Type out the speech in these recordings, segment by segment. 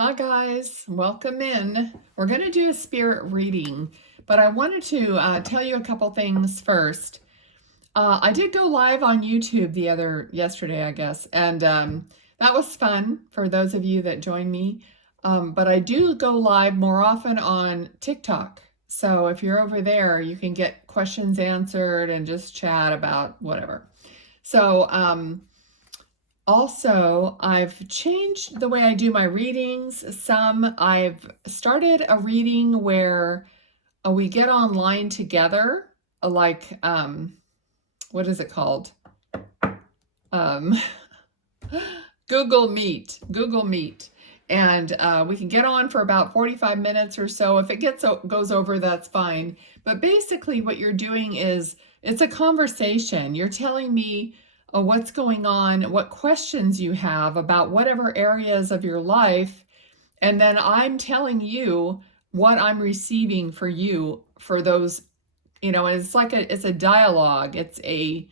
Hi guys, welcome in. We're going to do a spirit reading, but I wanted to tell you a couple things first. I did go live on YouTube yesterday, I guess, and that was fun for those of you that joined me. But I do go live more often on TikTok. So if you're over there, you can get questions answered and just chat about whatever. So, also, I've changed the way I do my readings. I've started a reading where we get online together, like, what is it called? Um, Google Meet. And we can get on for about 45 minutes or so. If it goes over, that's fine. But basically what you're doing is it's a conversation. You're telling me what's going on, what questions you have about whatever areas of your life, and then I'm telling you what I'm receiving for you for those, and it's a dialogue. It's a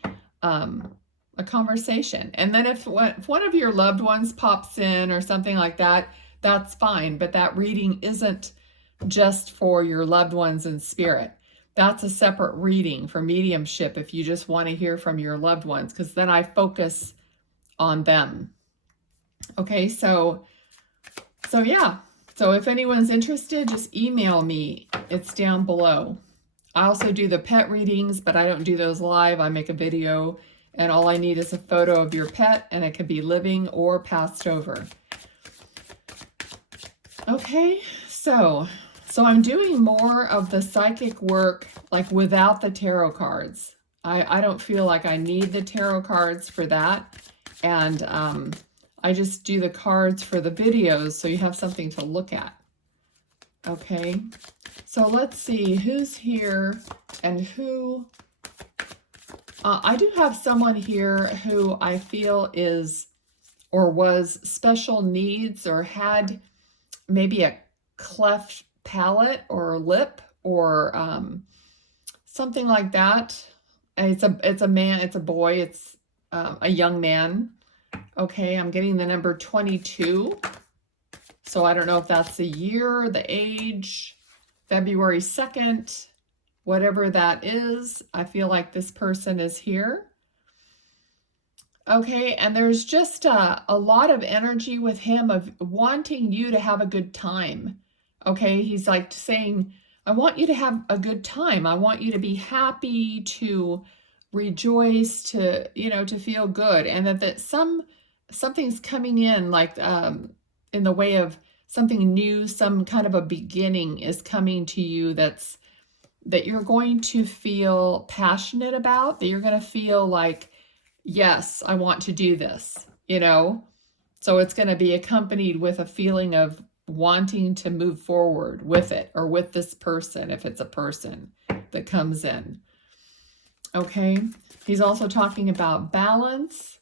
conversation. And then if one of your loved ones pops in or something like that, that's fine. But that reading isn't just for your loved ones in spirit. That's a separate reading for mediumship if you just want to hear from your loved ones, because then I focus on them. Okay, so yeah. So if anyone's interested, just email me. It's down below. I also do the pet readings, but I don't do those live. I make a video, and all I need is a photo of your pet, and it can be living or passed over. Okay, so I'm doing more of the psychic work, like without the tarot cards. I don't feel like I need the tarot cards for that, and I just do the cards for the videos so you have something to look at. Okay, so let's see who's here and who. I do have someone here who I feel is or was special needs or had maybe a cleft palate or lip or something like that. And it's a man, it's a boy, it's a young man. Okay, I'm getting the number 22. So I don't know if that's the year, the age, February 2nd, whatever that is. I feel like this person is here. Okay, and there's just a lot of energy with him of wanting you to have a good time. Okay, he's like saying, I want you to have a good time. I want you to be happy, to rejoice, to, to feel good. And that something's coming in, like in the way of something new, some kind of a beginning is coming to you that you're going to feel passionate about, that you're going to feel like, yes, I want to do this, So it's going to be accompanied with a feeling of wanting to move forward with it or with this person, if it's a person that comes in. Okay. He's also talking about balance.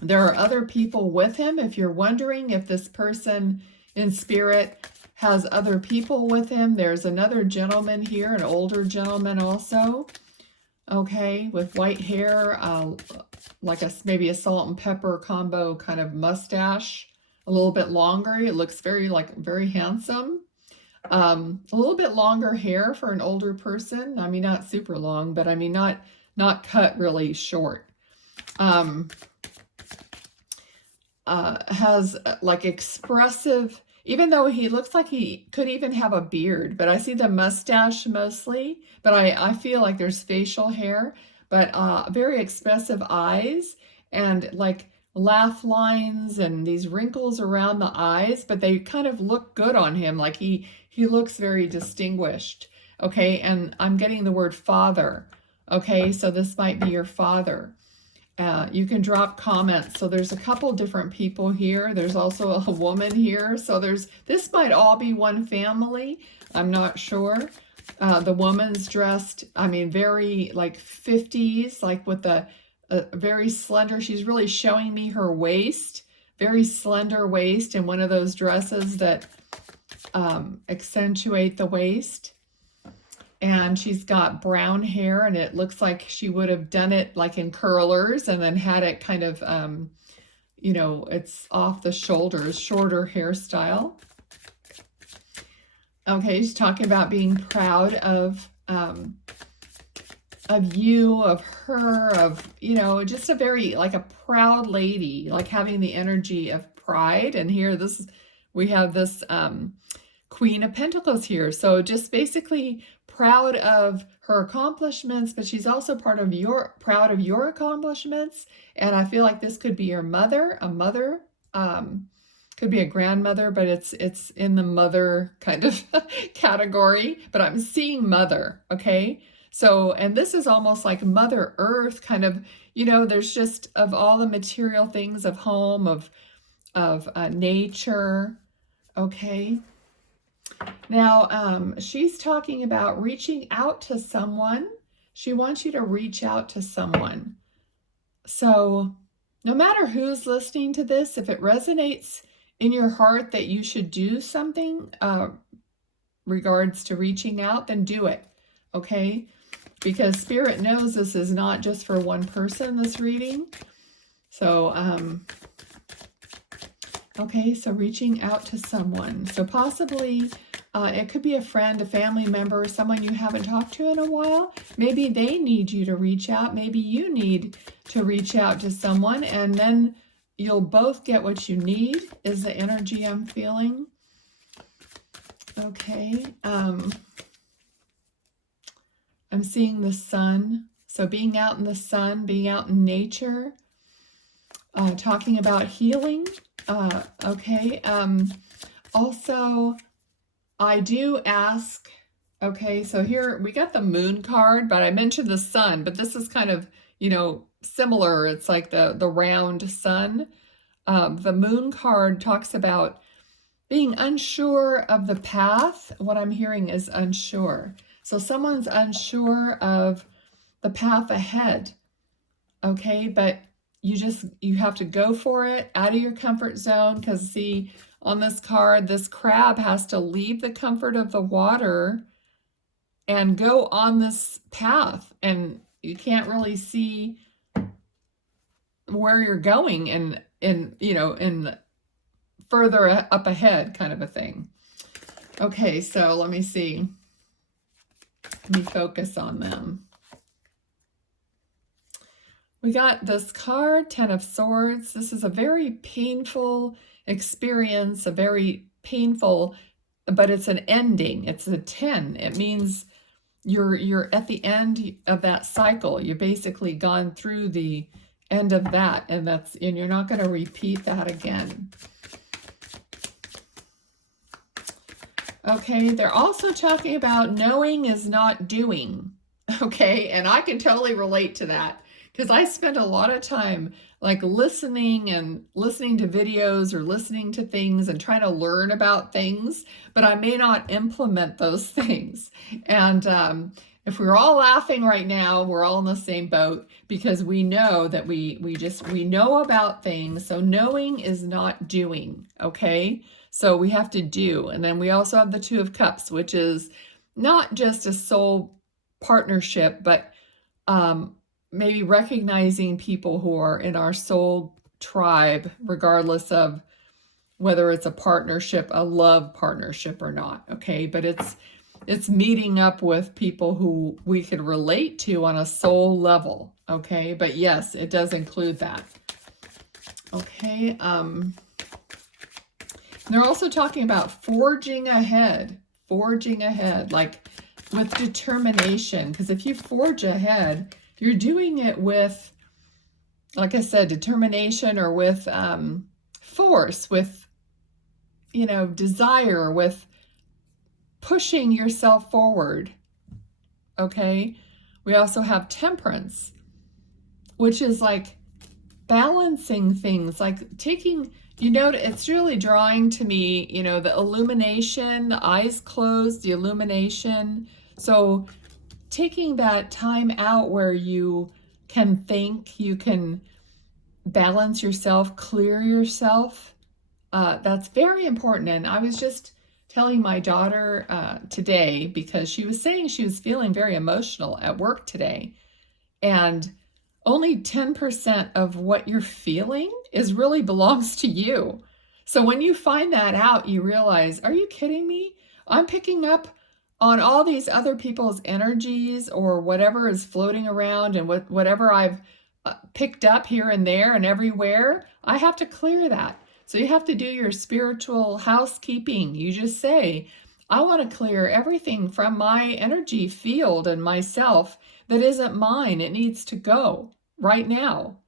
There are other people with him. If you're wondering if this person in spirit has other people with him, there's another gentleman here, an older gentleman also. Okay, with white hair, like maybe a salt and pepper combo kind of mustache, a little bit longer. It looks very handsome. A little bit longer hair for an older person. I mean, not super long, but I mean, not cut really short. Has like expressive, even though he looks like he could even have a beard, but I see the mustache mostly, but I feel like there's facial hair, but very expressive eyes and like laugh lines and these wrinkles around the eyes, but they kind of look good on him. Like he looks very distinguished. Okay, and I'm getting the word father. Okay, so this might be your father. You can drop comments. So there's a couple different people here. There's also a woman here. So this might all be one family. I'm not sure. The woman's dressed, I mean, very like 50s, like with a very slender. She's really showing me her waist, very slender waist, and one of those dresses that accentuate the waist. And she's got brown hair, and it looks like she would have done it like in curlers and then had it kind of, you know, it's off the shoulders, shorter hairstyle. Okay, she's talking about being proud of you, of her, of, you know, just a very, like a proud lady, like having the energy of pride. And here, we have this Queen of Pentacles here. So just basically proud of her accomplishments, but she's also proud of your accomplishments. And I feel like this could be your mother, a mother, could be a grandmother, but it's in the mother kind of category, but I'm seeing mother, okay? So, and this is almost like Mother Earth kind of, you know, there's just of all the material things of home, of nature, okay? Now, she's talking about reaching out to someone. She wants you to reach out to someone. So no matter who's listening to this, if it resonates in your heart that you should do something regards to reaching out, then do it, okay? Because Spirit knows this is not just for one person, this reading. So, okay, so reaching out to someone. So possibly it could be a friend, a family member, someone you haven't talked to in a while. Maybe they need you to reach out. Maybe you need to reach out to someone, and then you'll both get what you need, is the energy I'm feeling. Okay. I'm seeing the sun. So being out in the sun, being out in nature, talking about healing. Okay. Also, I do ask, okay, so here we got the moon card, but I mentioned the sun, but this is kind of, you know, similar. It's like the round sun. The moon card talks about being unsure of the path. What I'm hearing is unsure. So someone's unsure of the path ahead, okay? But you have to go for it, out of your comfort zone, because see, on this card, this crab has to leave the comfort of the water and go on this path, and you can't really see where you're going in you know, in further up ahead kind of a thing. Okay, so let me see. Let me focus on them. We got this card, 10 of Swords. This is a very painful experience, a very painful, but it's an ending. It's a 10. It means you're at the end of that cycle. You've basically gone through the end of that, and you're not going to repeat that again. Okay, they're also talking about knowing is not doing. Okay, and I can totally relate to that, because I spent a lot of time like listening to videos or listening to things and trying to learn about things, but I may not implement those things. And if we're all laughing right now, we're all in the same boat, because we know that we know about things. So knowing is not doing, okay? So we have to do. And then we also have the Two of Cups, which is not just a soul partnership, but maybe recognizing people who are in our soul tribe, regardless of whether it's a partnership, a love partnership or not, okay? But it's meeting up with people who we could relate to on a soul level, okay? But yes, it does include that. Okay, they're also talking about forging ahead, like with determination, because if you forge ahead, you're doing it with, like I said, determination, or with force, with, you know, desire, with pushing yourself forward, okay? We also have Temperance, which is like balancing things, like taking, you know, it's really drawing to me, you know, the illumination, the eyes closed, the illumination. So taking that time out where you can think, you can balance yourself, clear yourself. That's very important. And I was just telling my daughter today, because she was saying she was feeling very emotional at work today. And only 10% of what you're feeling is really belongs to you. So when you find that out, you realize, are you kidding me? I'm picking up on all these other people's energies or whatever is floating around, and whatever I've picked up here and there and everywhere. I have to clear that. So you have to do your spiritual housekeeping. You just say, I want to clear everything from my energy field and myself that isn't mine. It needs to go right now.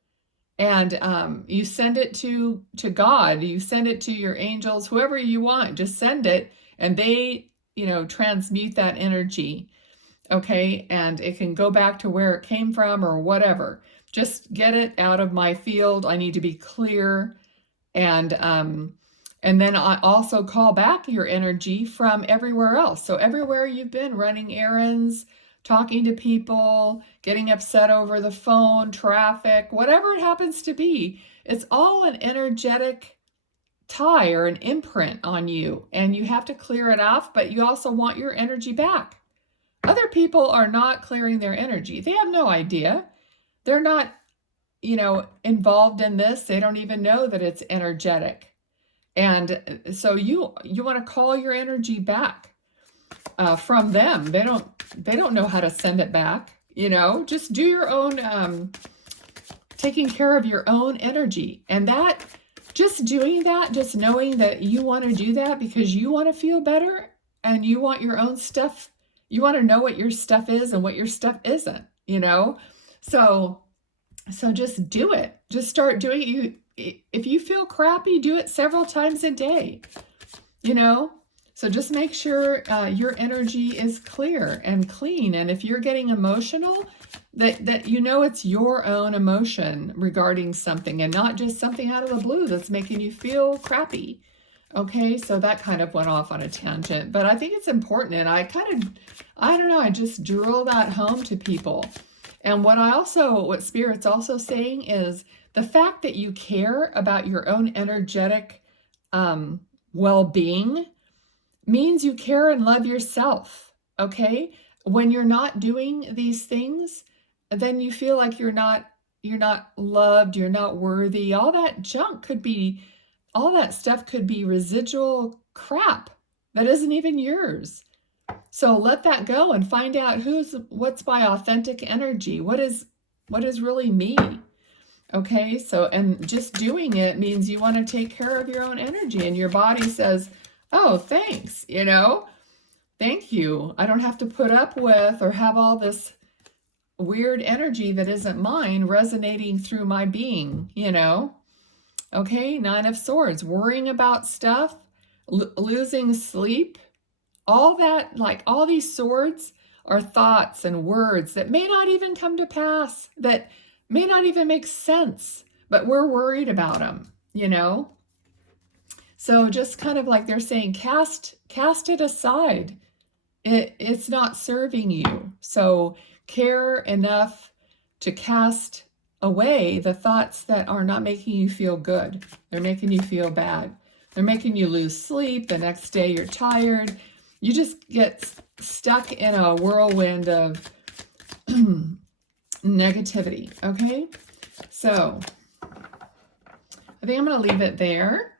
And you send it to God. You send it to your angels, whoever you want. Just send it, and they, transmute that energy. Okay, and it can go back to where it came from or whatever. Just get it out of my field. I need to be clear. And then I also call back your energy from everywhere else. So everywhere you've been running errands, talking to people, getting upset over the phone, traffic, whatever it happens to be, it's all an energetic tie or an imprint on you. And you have to clear it off, but you also want your energy back. Other people are not clearing their energy. They have no idea. They're not, involved in this. They don't even know that it's energetic. And so you want to call your energy back from them. They don't know how to send it back. Just do your own taking care of your own energy. And that, just doing that, just knowing that you want to do that because you want to feel better and you want your own stuff. You want to know what your stuff is and what your stuff isn't. So just do it. Just start doing it. If you feel crappy, do it several times a day, So just make sure your energy is clear and clean. And if you're getting emotional, that it's your own emotion regarding something and not just something out of the blue that's making you feel crappy. Okay, so that kind of went off on a tangent, but I think it's important. And I don't know, I just drill that home to people. And what Spirit's also saying is the fact that you care about your own energetic well-being means you care and love yourself, okay? When you're not doing these things, then you feel like you're not loved, you're not worthy. All that stuff could be residual crap that isn't even yours. So let that go and find out what's my authentic energy. What is really me? Okay, so, and just doing it means you want to take care of your own energy, and your body says, oh, thanks, thank you. I don't have to put up with or have all this weird energy that isn't mine resonating through my being, Okay, 9 of Swords, worrying about stuff, losing sleep, all that, like all these swords are thoughts and words that may not even come to pass, that may not even make sense, but we're worried about them, So just kind of like they're saying, cast it aside. It's not serving you. So care enough to cast away the thoughts that are not making you feel good. They're making you feel bad. They're making you lose sleep. The next day you're tired. You just get stuck in a whirlwind of negativity, okay? So I think I'm going to leave it there.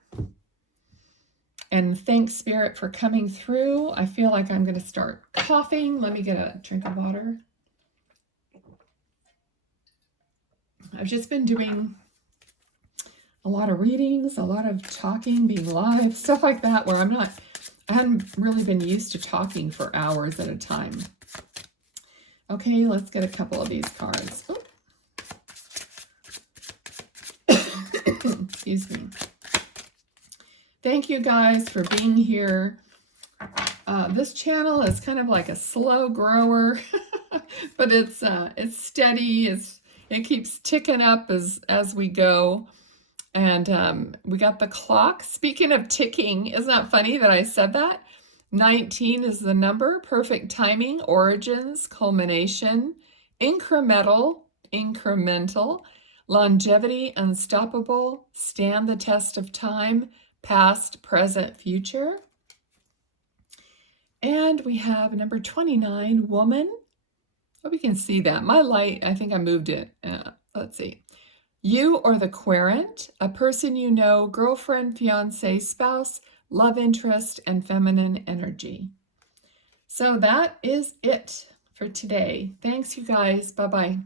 And thanks, Spirit, for coming through. I feel like I'm going to start coughing. Let me get a drink of water. I've just been doing a lot of readings, a lot of talking, being live, stuff like that, where I hadn't really been used to talking for hours at a time. Okay, let's get a couple of these cards. Excuse me. Thank you guys for being here. This channel is kind of like a slow grower, but it's steady. It keeps ticking up as we go. And we got the clock. Speaking of ticking, isn't that funny that I said that? 19 is the number, perfect timing, origins, culmination, incremental, longevity, unstoppable, stand the test of time, past, present, future. And we have number 29, woman. Hope you can see that. My light, I think I moved it. let's see. You or the querent, a person you know, girlfriend, fiance, spouse, love interest, and feminine energy. So that is it for today. Thanks, you guys. Bye-bye.